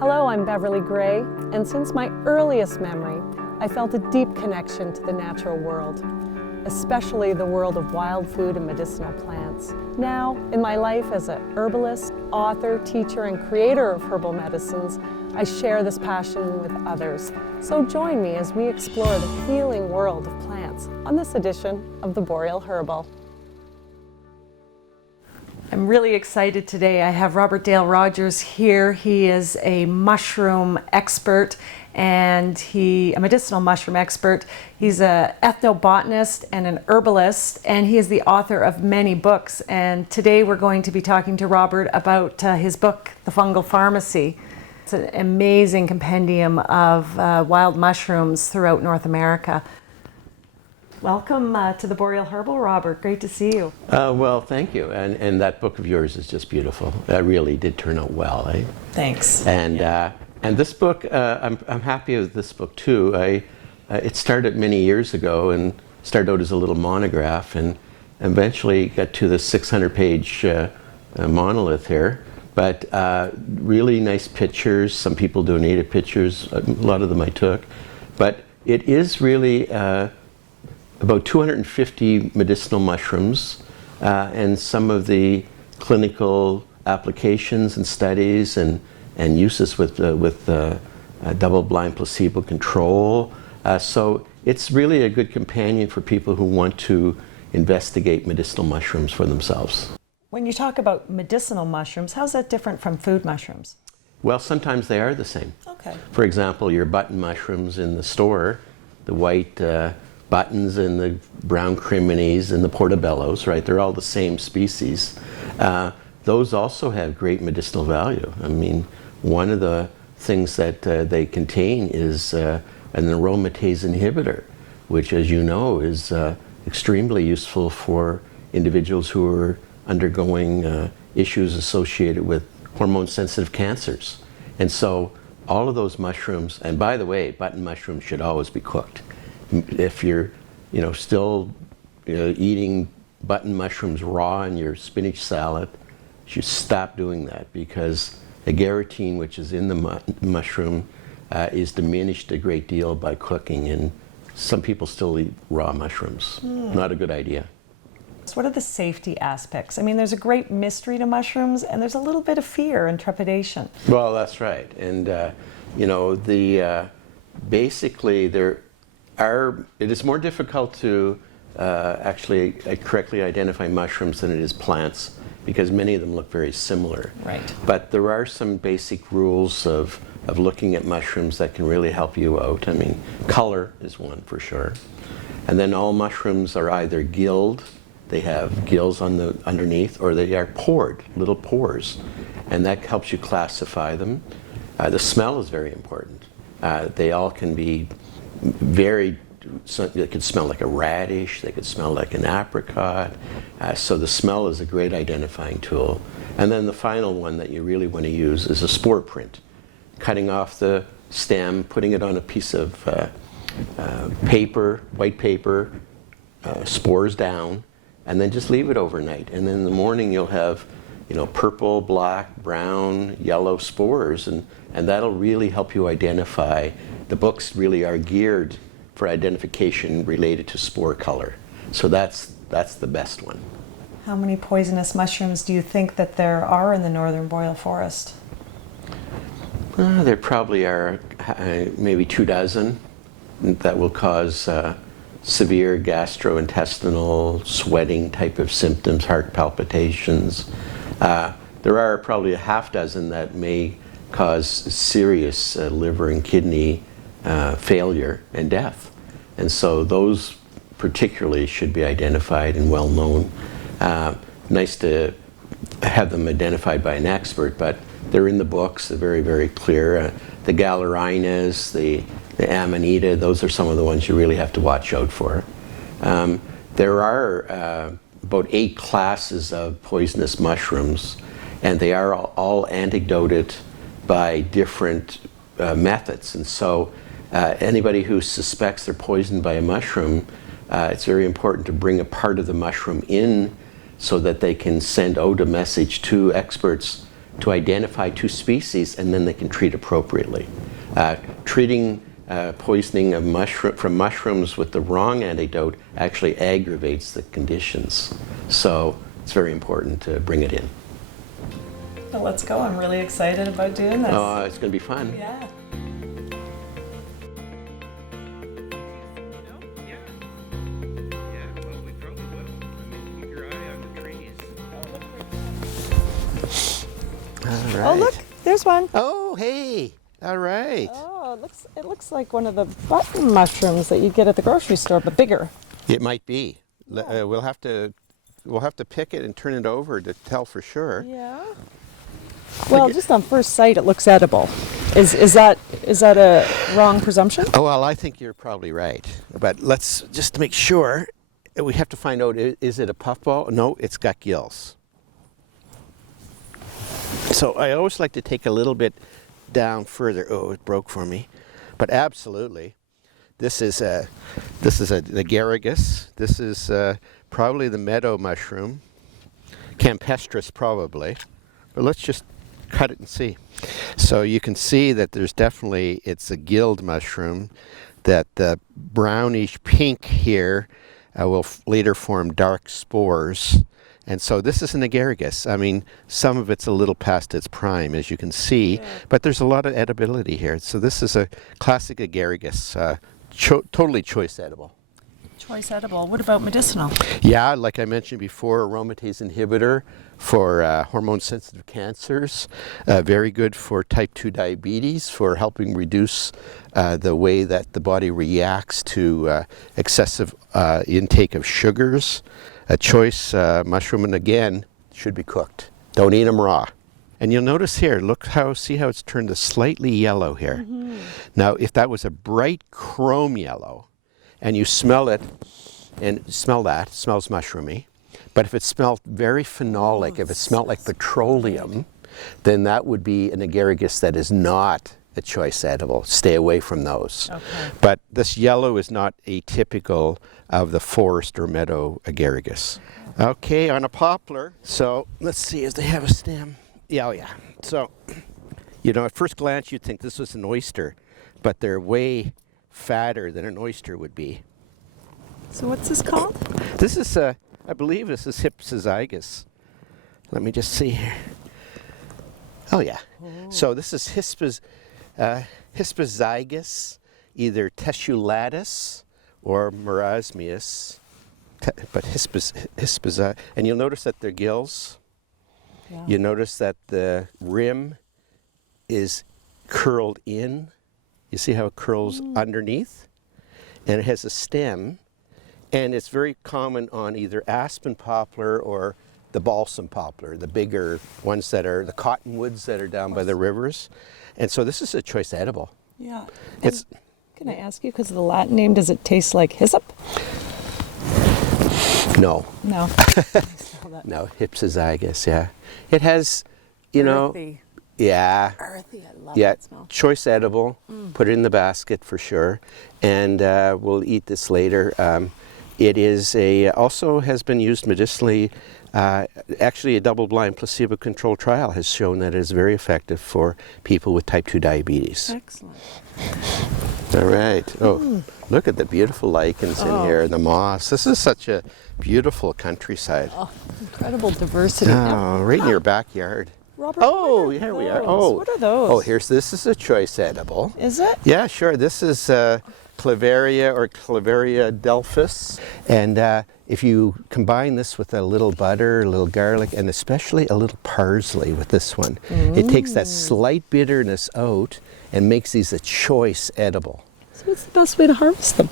Hello, I'm Beverley Gray, and since my earliest memory, I felt a deep connection to the natural world, especially the world of wild food and medicinal plants. Now, in my life as a herbalist, author, teacher, and creator of herbal medicines, I share this passion with others. So join me as we explore the healing world of plants on this edition of the Boreal Herbal. I'm really excited today. I have Robert Dale Rogers here. He is a mushroom expert and a medicinal mushroom expert. He's an ethnobotanist and an herbalist, and he is the author of many books. And today we're going to be talking to Robert about his book, The Fungal Pharmacy. It's an amazing compendium of wild mushrooms throughout North America. Welcome to the Boreal Herbal, Robert. Great to see you. Well, thank you. And that book of yours is just beautiful. That really did turn out well, eh? Thanks. And this book, I'm happy with this book too. It started many years ago and started out as a little monograph, and eventually got to the 600-page monolith here. But really nice pictures. Some people donated pictures. A lot of them I took. But it is really about 250 medicinal mushrooms, and some of the clinical applications and studies and uses with double-blind placebo control. So it's really a good companion for people who want to investigate medicinal mushrooms for themselves. When you talk about medicinal mushrooms, how's that different from food mushrooms? Well, sometimes they are the same. Okay. For example, your button mushrooms in the store, the white buttons and the brown criminies and the portobellos, right? They're all the same species. Those also have great medicinal value. I mean, one of the things that they contain is an aromatase inhibitor, which, as you know, is extremely useful for individuals who are undergoing issues associated with hormone-sensitive cancers. And so all of those mushrooms, and by the way, button mushrooms should always be cooked. If you're, still eating button mushrooms raw in your spinach salad, you should stop doing that, because agarotine, which is in the mushroom, is diminished a great deal by cooking, and some people still eat raw mushrooms. Not a good idea. What are the safety aspects? I mean, there's a great mystery to mushrooms, and there's a little bit of fear and trepidation. Well, that's right. And, basically it is more difficult to actually correctly identify mushrooms than it is plants, because many of them look very similar. Right. But there are some basic rules of looking at mushrooms that can really help you out. I mean, color is one for sure. And then all mushrooms are either gilled, they have gills on the underneath, or they are pored, little pores. And that helps you classify them. The smell is very important. They all can be they could smell like a radish, they could smell like an apricot. So the smell is a great identifying tool. And then the final one that you really want to use is a spore print. Cutting off the stem, putting it on a piece of paper, white paper, spores down, and then just leave it overnight. And then in the morning you'll have purple, black, brown, yellow spores, and that'll really help you identify. The books really are geared for identification related to spore color. So that's the best one. How many poisonous mushrooms do you think that there are in the northern boreal forest? There probably are maybe 24 that will cause severe gastrointestinal sweating type of symptoms, heart palpitations. There are probably a half dozen that may cause serious liver and kidney failure and death. And so those particularly should be identified and well known. Nice to have them identified by an expert, but they're in the books. They're very, very clear. The gallerinas, the amanita, those are some of the ones you really have to watch out for. There are about 8 classes of poisonous mushrooms, and they are all antidoted by different methods. And so anybody who suspects they're poisoned by a mushroom, it's very important to bring a part of the mushroom in so that they can send out a message to experts to identify two species, and then they can treat appropriately. Treating poisoning of from mushrooms with the wrong antidote actually aggravates the conditions. So it's very important to bring it in. Well, let's go. I'm really excited about doing this. Oh, it's going to be fun. Yeah. All right. Oh, look, there's one. Oh, hey. All right. Oh, it looks like one of the button mushrooms that you get at the grocery store, but bigger. It might be. We'll have to pick it and turn it over to tell for sure. Yeah. Well, just on first sight, it looks edible. Is that a wrong presumption? Oh, well, I think you're probably right. But let's just to make sure, we have to find out, is it a puffball? No, it's got gills. So I always like to take a little bit down further. Oh, it broke for me. But absolutely, this is the Geragos. This is probably the meadow mushroom, campestris probably. But let's just cut it and see. So you can see that there's definitely, it's a gilled mushroom, that the brownish pink here will later form dark spores. And so this is an agaricus. I mean, some of it's a little past its prime, as you can see, but there's a lot of edibility here. So this is a classic agaricus, totally choice edible. Choice edible. What about medicinal? Yeah, like I mentioned before, aromatase inhibitor for hormone-sensitive cancers. Very good for type 2 diabetes, for helping reduce the way that the body reacts to excessive intake of sugars. A choice mushroom, and again, should be cooked. Don't eat them raw. And you'll notice here, see how it's turned a slightly yellow here. Mm-hmm. Now, if that was a bright chrome yellow, and you smell it, and smell that, it smells mushroomy. But if it smelled very phenolic, if it smelled like petroleum, then that would be an agaricus that is not a choice edible. Stay away from those. Okay. But this yellow is not atypical of the forest or meadow agaricus. Okay, on a poplar, so let's see, as they have a stem. Yeah, oh yeah. So, you know, at first glance you'd think this was an oyster, but they're way fatter than an oyster would be. So what's this called? This is, I believe this is Hypsizygus. Let me just see here. Oh yeah. Oh. So this is Hypsizygus, either tessulatus or marasmius, but Hypsizygus. And you'll notice that their gills, you notice that the rim is curled in. You see how it curls underneath? And it has a stem, and it's very common on either aspen poplar or the balsam poplar, the bigger ones that are the cottonwoods that are down by the rivers. And so this is a choice edible. Yeah. Can I ask you, because of the Latin name, does it taste like hyssop? No. No. No, Hypsizygus, yeah. It has, you know, yeah. Earthy, I love yeah, that smell. Choice edible. Put it in the basket for sure. And we'll eat this later. It is also has been used medicinally. Actually, a double-blind placebo-controlled trial has shown that it is very effective for people with type 2 diabetes. Excellent. All right. Oh, look at the beautiful lichens in here, the moss. This is such a beautiful countryside. Oh, incredible diversity. Oh, right in your backyard. Robert, here we are. Oh, what are those? Oh, this is a choice edible. Is it? Yeah, sure. This is Clavaria or Clavaria delphis. And if you combine this with a little butter, a little garlic, and especially a little parsley with this one, it takes that slight bitterness out and makes these a choice edible. So what's the best way to harvest them?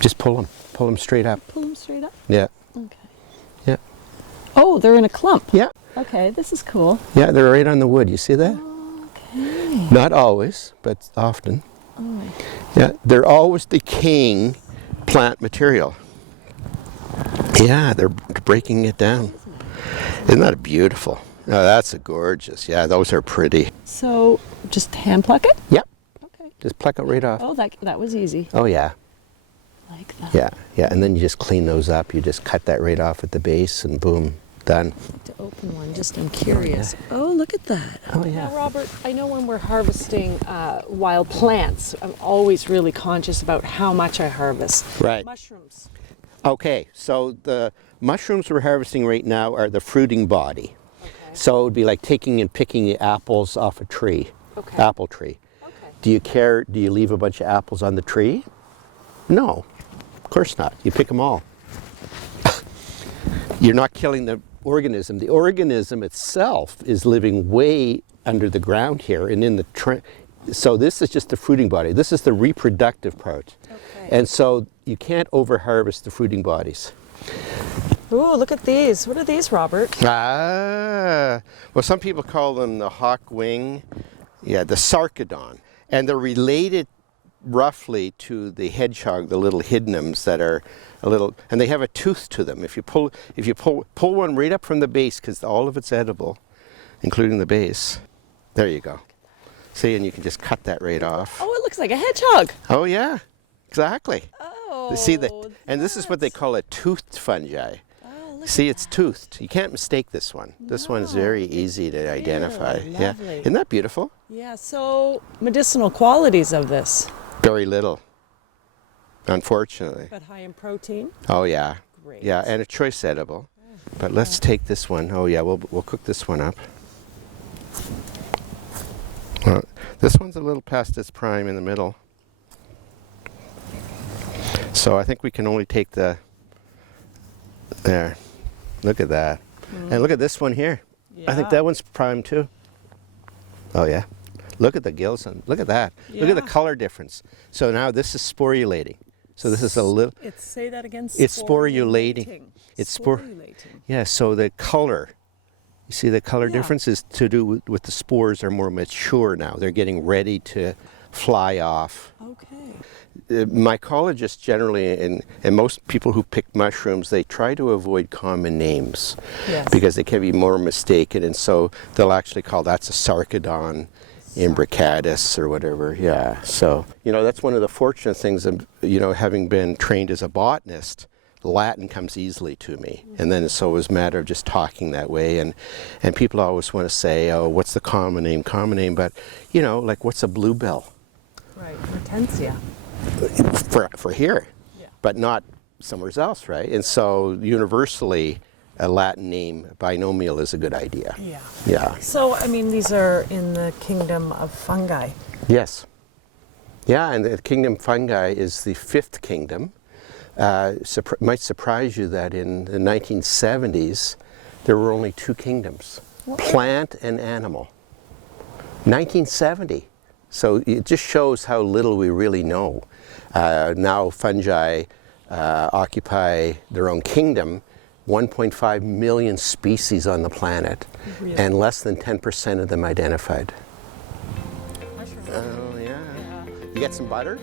Just pull them straight up. Pull them straight up? Yeah. Okay. Yeah. Oh, they're in a clump. Yeah. Okay, this is cool. Yeah, they're right on the wood. You see that? Okay. Not always, but often. Oh. Yeah, they're always decaying plant material. Yeah, they're breaking it down. Isn't that beautiful? Oh, that's a gorgeous. Yeah, those are pretty. So, just hand pluck it? Yep. Okay. Just pluck it right off. Oh, that was easy. Oh, yeah. Like that. Yeah, yeah, and then you just clean those up. You just cut that right off at the base, and boom, done. To open one, just I'm curious. Oh, look at that. Oh, yeah. Now, Robert, I know when we're harvesting wild plants, I'm always really conscious about how much I harvest. Right. Mushrooms. Okay, so the mushrooms we're harvesting right now are the fruiting body. Okay. So it would be like taking and picking the apples off a tree, Okay. apple tree. Okay. Do you leave a bunch of apples on the tree? No, of course not. You pick them all. You're not killing the organism. The organism itself is living way under the ground here and in the so this is just the fruiting body. This is the reproductive part. Okay. And so you can't over-harvest the fruiting bodies. Ooh, look at these. What are these, Robert? Well, some people call them the hawk wing, the sarcodon. And they're related roughly to the hedgehog, the little hydnums that are a little, and they have a tooth to them. If you pull one right up from the base, because all of it's edible, including the base. There you go. See, and you can just cut that right off. Oh, it looks like a hedgehog. Oh yeah, exactly. Oh. See that, and this is what they call a toothed fungi. Oh, look See, at it's toothed. You can't mistake this one. This one's very easy to identify. really Yeah, lovely. isn't that beautiful? Yeah, so medicinal qualities of this. Very little, unfortunately. But high in protein. Oh yeah, Great. yeah, and a choice edible. But let's take this one. Oh yeah, we'll cook this one up. Well, this one's a little past its prime in the middle. So I think we can only take there. Look at that. And look at this one here. I think Yeah. that one's prime too. Oh yeah. Look at the gills and look at that. Look at the Yeah. color difference. So now this is sporulating. So this is a little, Say that again. It's sporulating. It's sporulating. yeah, so the color, you see the color Yeah. difference is to do with the spores are more mature now. They're getting ready to fly off. Okay. Mycologists generally, and most people who pick mushrooms, they try to avoid common names Yes. because they can be more mistaken, and so they'll actually call that's a sarcodon imbricatus or whatever. Yeah, so that's one of the fortunate things of having been trained as a botanist. Latin comes easily to me, and then so it was a matter of just talking that way, and people always want to say, oh, what's the common name, but like what's a bluebell Right. Hortensia. for here, Yeah. but not somewhere else, right? And so universally a Latin name binomial is a good idea. Yeah. Yeah. So, I mean, these are in the kingdom of fungi. Yes. Yeah, and the kingdom fungi is the fifth kingdom. Might surprise you that in the 1970s there were only two kingdoms, plant and animal. 1970. So it just shows how little we really know. Now fungi occupy their own kingdom, 1.5 million species on the planet, Really? and less than 10% of them identified. Mushrooms. Oh yeah. You get some butter?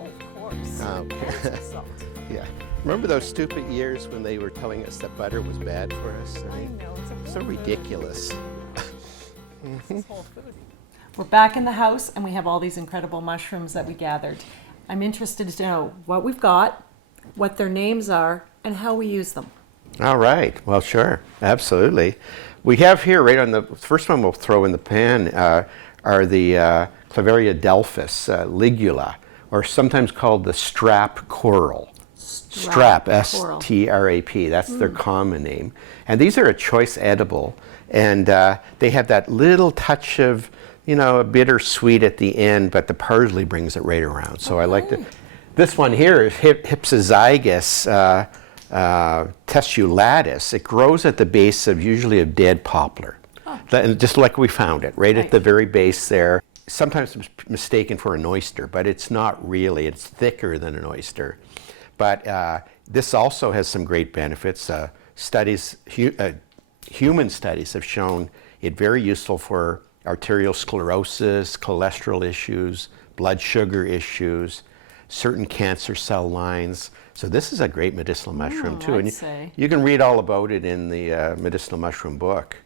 Oh, of course. Okay. And some salt. Yeah. Remember those stupid years when they were telling us that butter was bad for us? I know, it's a So whole food. ridiculous. It's whole food. We're back in the house and we have all these incredible mushrooms that we gathered. I'm interested to know what we've got, what their names are, and how we use them. All right. Well, sure. Absolutely. We have here, right on the first one we'll throw in the pan, are the Clavaria delphis, ligula, or sometimes called the strap coral. Strap, coral. S-T-R-A-P, that's their common name. And these are a choice edible, and they have that little touch of, a bitter sweet at the end, but the parsley brings it right around. So I like it. This one here is Hypsozygus tessulatus. It grows at the base of usually a dead poplar. And just like we found it, right at the very base there. Sometimes it's mistaken for an oyster, but it's not really. It's thicker than an oyster. But this also has some great benefits. Human studies have shown it very useful for arterial sclerosis, cholesterol issues, blood sugar issues, certain cancer cell lines. So this is a great medicinal mushroom too. I'd And say. you can read all about it in the medicinal mushroom book.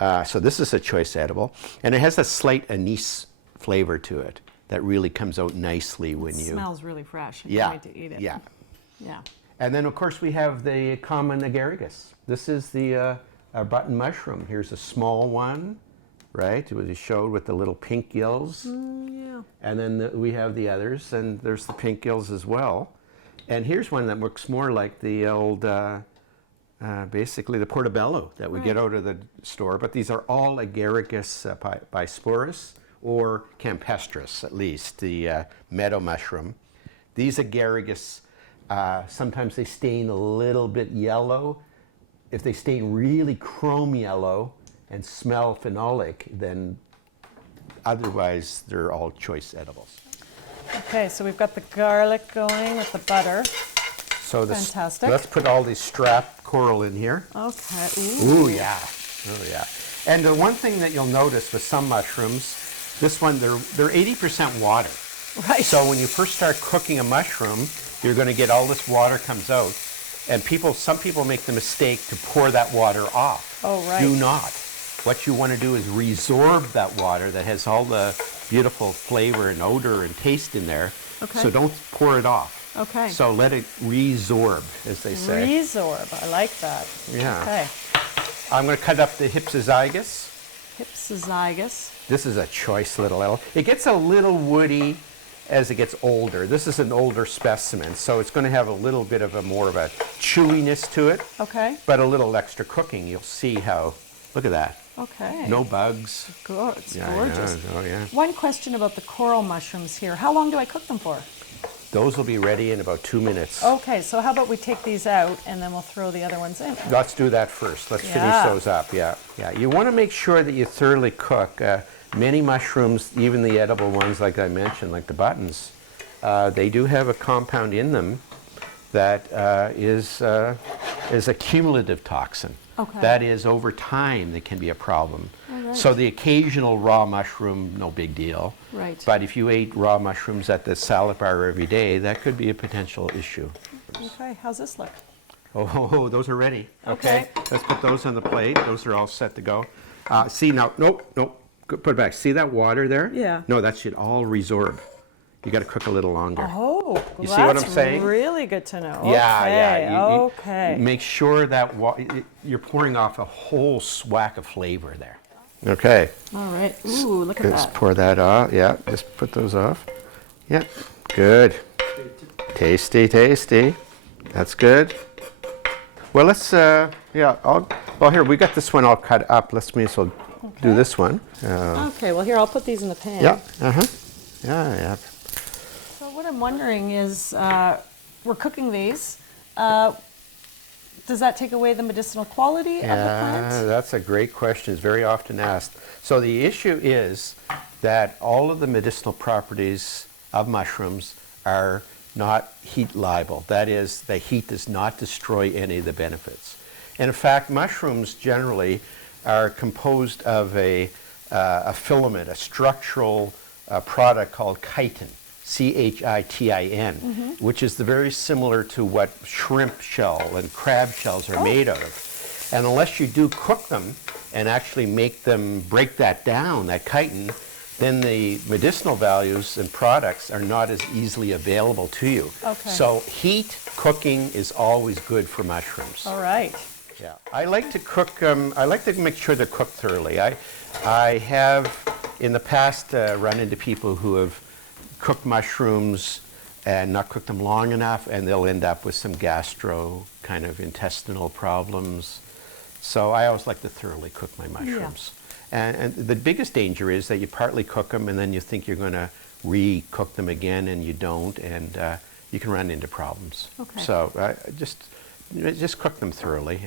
So this is a choice edible. And it has a slight anise flavor to it that really comes out nicely when you... Smells really fresh. I'm Yeah, going to eat it. yeah. Yeah. And then of course we have the common Geragos. This is the a button mushroom. Here's a small one, right? It was showed with the little pink gills. Yeah. And then we have the others, and there's the pink gills as well. And here's one that looks more like the old, basically the portobello that we get out of the store. But these are all Geragos bisporus, or campestris at least, the meadow mushroom. These Geragos, sometimes they stain a little bit yellow. If they stain really chrome yellow and smell phenolic, then otherwise they're all choice edibles. Okay, so we've got the garlic going with the butter. So Fantastic. Let's put all these strap coral in here. Okay. Ooh, yeah. Oh, yeah. And the one thing that you'll notice with some mushrooms, this one, they're 80% water. Right. So when you first start cooking a mushroom, you're going to get all this water comes out. And some people make the mistake to pour that water off. Oh, right. Do not. What you want to do is resorb that water that has all the beautiful flavor and odor and taste in there. Okay. So don't pour it off. Okay. So let it resorb, as they say. Resorb. I like that. Yeah. Okay. I'm going to cut up the Hypsozygus. Hypsozygus. This is a choice little edible. It gets a little woody as it gets older. This is an older specimen, so it's going to have a little bit of more of a chewiness to it. Okay. But a little extra cooking. You'll see how, look at that. Okay. No bugs. It's Yeah, gorgeous. yeah. Oh, yeah. One question about the coral mushrooms here. How long do I cook them for? Those will be ready in about 2 minutes. Okay, so how about we take these out and then we'll throw the other ones in? Let's do that first. Let's finish Yeah. those up. Yeah, yeah. You want to make sure that you thoroughly cook. Many mushrooms, even the edible ones, like I mentioned, like the buttons, they do have a compound in them that is a cumulative toxin. Okay. That is, over time, that can be a problem. All right. So the occasional raw mushroom, no big deal. Right. But if you ate raw mushrooms at the salad bar every day, that could be a potential issue. Okay, how's this look? Oh, those are ready. Okay. Let's put those on the plate. Those are all set to go. See now, nope. Put it back. See that water there? Yeah. No, that should all resorb. You got to cook a little longer. Oh, You see what I'm that's saying? really good to know. Yeah, Okay, yeah. okay. Make sure that you're pouring off a whole swack of flavor there. Okay. All right. Ooh, look at Let's that. pour that off. Yeah, just put those off. Yeah, good. Tasty, tasty. That's good. Well, let's, well, here, we got this one all cut up. Let's may as well do this one. Okay, well, here, I'll put these in the pan. Yeah, yeah. So what I'm wondering is, we're cooking these. Does that take away the medicinal quality of the plant? That's a great question. It's very often asked. So the issue is that all of the medicinal properties of mushrooms are not heat liable. That is, the heat does not destroy any of the benefits. And in fact, mushrooms generally are composed of a filament, a structural product called chitin. C-H-I-T-I-N, which is very similar to what shrimp shell and crab shells are made out of. And unless you do cook them and actually make them break that down, that chitin, then the medicinal values and products are not as easily available to you. Okay. So heat cooking is always good for mushrooms. All right. Yeah, I like to cook. I like to make sure they're cooked thoroughly. I have in the past run into people who have cooked mushrooms and not cooked them long enough, and they'll end up with some gastro kind of intestinal problems. So I always like to thoroughly cook my mushrooms. Yeah. And the biggest danger is that you partly cook them and then you think you're going to re-cook them again and you don't, and you can run into problems. Okay. So just cook them thoroughly,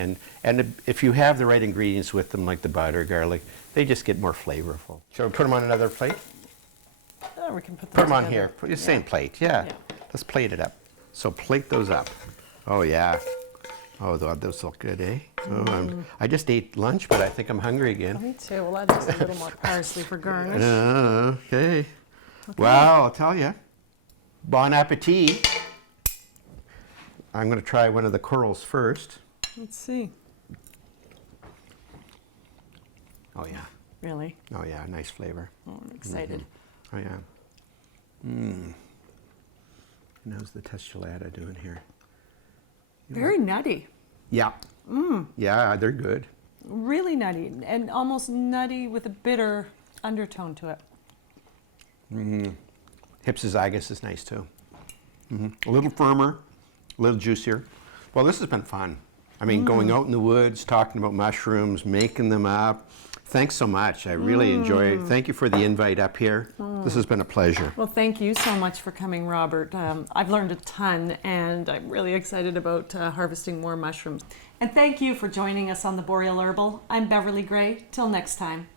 and if you have the right ingredients with them, like the butter, garlic, they just get more flavorful. Shall we put them on another plate? We can put Put them on together. here. Put the same plate. Yeah. Let's plate it up. So plate those up. Oh yeah. Oh, those look good, eh? Oh, I just ate lunch, but I think I'm hungry again. Me too. We'll add just a little more parsley for garnish. Okay. Well, I'll tell you. Bon appetit. I'm going to try one of the corals first. Let's see. Oh yeah. Really? Oh yeah. Nice flavor. Oh, I'm excited. Oh yeah. And how's the testulata doing here? Very nutty. Yeah. Yeah, they're good. Really nutty, and almost nutty with a bitter undertone to it. Hypsozygus is nice too. A little firmer, a little juicier. Well, this has been fun. I mean, going out in the woods, talking about mushrooms, making them up. Thanks so much. I really enjoy it. Thank you for the invite up here. This has been a pleasure. Well, thank you so much for coming, Robert. I've learned a ton, and I'm really excited about harvesting more mushrooms. And thank you for joining us on the Boreal Herbal. I'm Beverley Gray. Till next time.